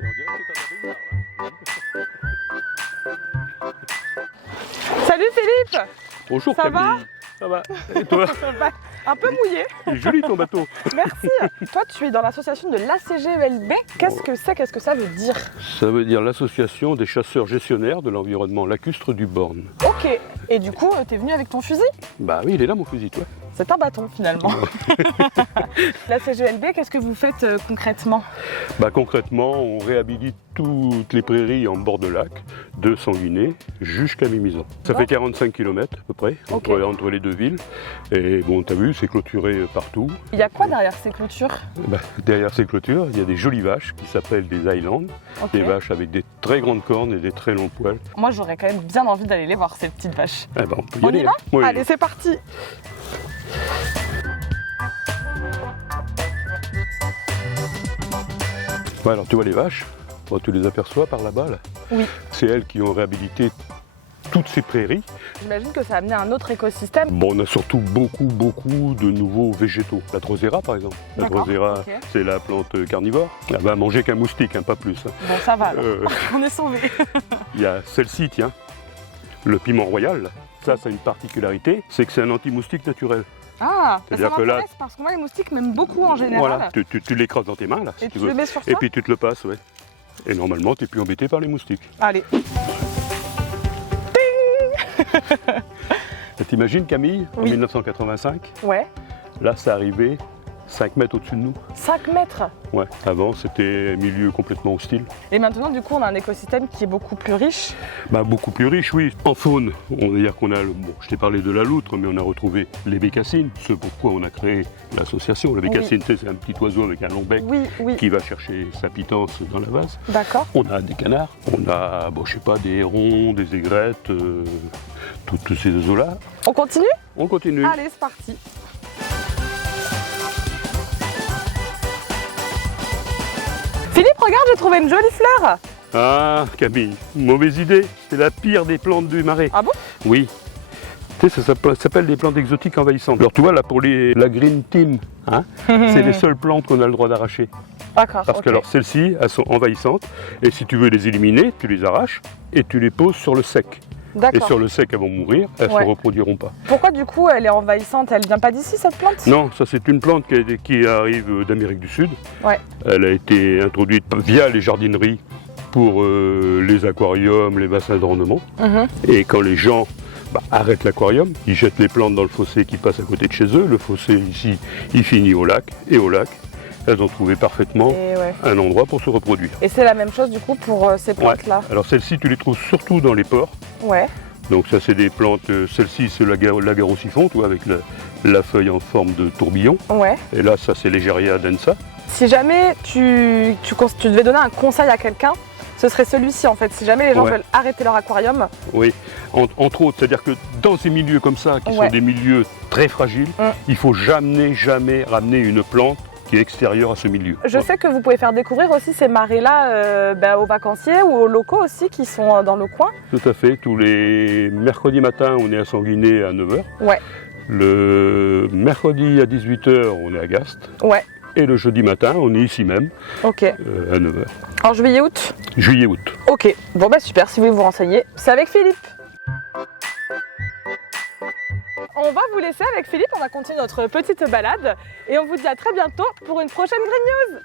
Et on dirait que t'en avais marre, là. Salut Philippe. Bonjour Ça Camille. va? Ça va. Et toi? Un peu mouillé. Il est joli ton bateau. Merci. Toi, tu es dans l'association de l'ACGELB. Qu'est-ce que c'est? Qu'est-ce que ça veut dire? Ça veut dire l'association des chasseurs gestionnaires de l'environnement lacustre du Born. Ok. Et du coup, t'es venu avec ton fusil? Bah oui, il est là mon fusil, toi. C'est un bâton finalement. L'ACGELB, qu'est-ce que vous faites concrètement? Bah concrètement, on réhabilite toutes les prairies en bord de lac, de Sanguinet jusqu'à Mimizan. Ça fait 45 km à peu près, entre les deux villes. Et bon, t'as vu, c'est clôturé partout. Il y a quoi derrière ces clôtures? Bah, derrière ces clôtures, il y a des jolies vaches qui s'appellent des Highlands. Des vaches avec des très grandes cornes et des très longs poils. Moi, j'aurais quand même bien envie d'aller les voir, ces petites vaches. Eh ben, on peut y On aller. y va? Oui. Allez, c'est parti. Ouais, alors tu vois les vaches, bon, tu les aperçois par là-bas là. Oui. C'est elles qui ont réhabilité toutes ces prairies. J'imagine que ça a amené un autre écosystème. Bon, on a surtout beaucoup de nouveaux végétaux. La drosera par exemple. La drosera, c'est la plante carnivore. Elle va manger qu'un moustique, hein, pas plus. Bon, ça va, on est sauvés. Il y a celle-ci, tiens, le piment royal. Ça a une particularité, c'est que c'est un anti-moustique naturel. Ah, ça C'est-à-dire que là, m'intéresse parce que moi les moustiques m'aiment beaucoup en général. Voilà, tu l'écrases dans tes mains là, si Et tu tu veux. le mets sur Et toi? puis tu te le passes, ouais. Et normalement, tu n'es plus embêté par les moustiques. Allez. T'imagines Camille, en 1985, Ouais. là ça arrivait 5 mètres au-dessus de nous. 5 mètres. Ouais, avant c'était un milieu complètement hostile. Et maintenant du coup on a un écosystème qui est beaucoup plus riche. Bah, beaucoup plus riche, oui. En faune, on va dire qu'on a, bon, je t'ai parlé de la loutre, mais on a retrouvé les bécassines, ce pourquoi on a créé l'association. La bécassine, c'est un petit oiseau avec un long bec qui va chercher sa pitance dans la vase. D'accord. On a des canards, on a, bon, je sais pas, des hérons, des aigrettes, tous ces oiseaux-là. On continue? On continue. Allez, c'est parti. Philippe, regarde, j'ai trouvé une jolie fleur. Ah, Camille, mauvaise idée. C'est la pire des plantes du marais. Ah bon? Oui. Tu sais, ça s'appelle des plantes exotiques envahissantes. Alors tu vois, là, pour la Green Team, hein, c'est les seules plantes qu'on a le droit d'arracher. D'accord. Parce que alors celles-ci, elles sont envahissantes. Et si tu veux les éliminer, tu les arraches et tu les poses sur le sec. Et sur le sec, elles vont mourir, elles ne se reproduiront pas. Pourquoi du coup elle est envahissante? Elle vient pas d'ici cette plante? Non, ça c'est une plante qui arrive d'Amérique du Sud. Ouais. Elle a été introduite via les jardineries pour les aquariums, les bassins d'ornement. Et quand les gens arrêtent l'aquarium, ils jettent les plantes dans le fossé qui passe à côté de chez eux. Le fossé ici, il finit au lac. Et au lac, elles ont trouvé parfaitement un endroit pour se reproduire. Et c'est la même chose du coup pour ces plantes-là? Alors celles-ci, tu les trouves surtout dans les ports. Ouais. Donc ça, c'est des plantes, celle-ci, c'est l'agarociphon, tu vois, avec la feuille en forme de tourbillon. Ouais. Et là, ça, c'est l'Egeria densa. Si jamais tu devais donner un conseil à quelqu'un, ce serait celui-ci en fait. Si jamais les gens veulent arrêter leur aquarium. Oui, entre autres, c'est-à-dire que dans ces milieux comme ça, qui sont des milieux très fragiles, il faut jamais ramener une plante qui est extérieure à ce milieu. Je sais que vous pouvez faire découvrir aussi ces marais-là aux vacanciers ou aux locaux aussi qui sont dans le coin. Tout à fait, tous les mercredis matins, on est à Sanguinet à 9h. Ouais. Le mercredi à 18h, on est à Gast. Ouais. Et le jeudi matin, on est ici même, à 9h. En juillet-août? Juillet-août. Ok, bon bah super, si vous voulez vous renseigner, c'est avec Philippe. On va vous laisser avec Philippe, on va continuer notre petite balade et on vous dit à très bientôt pour une prochaine Green News.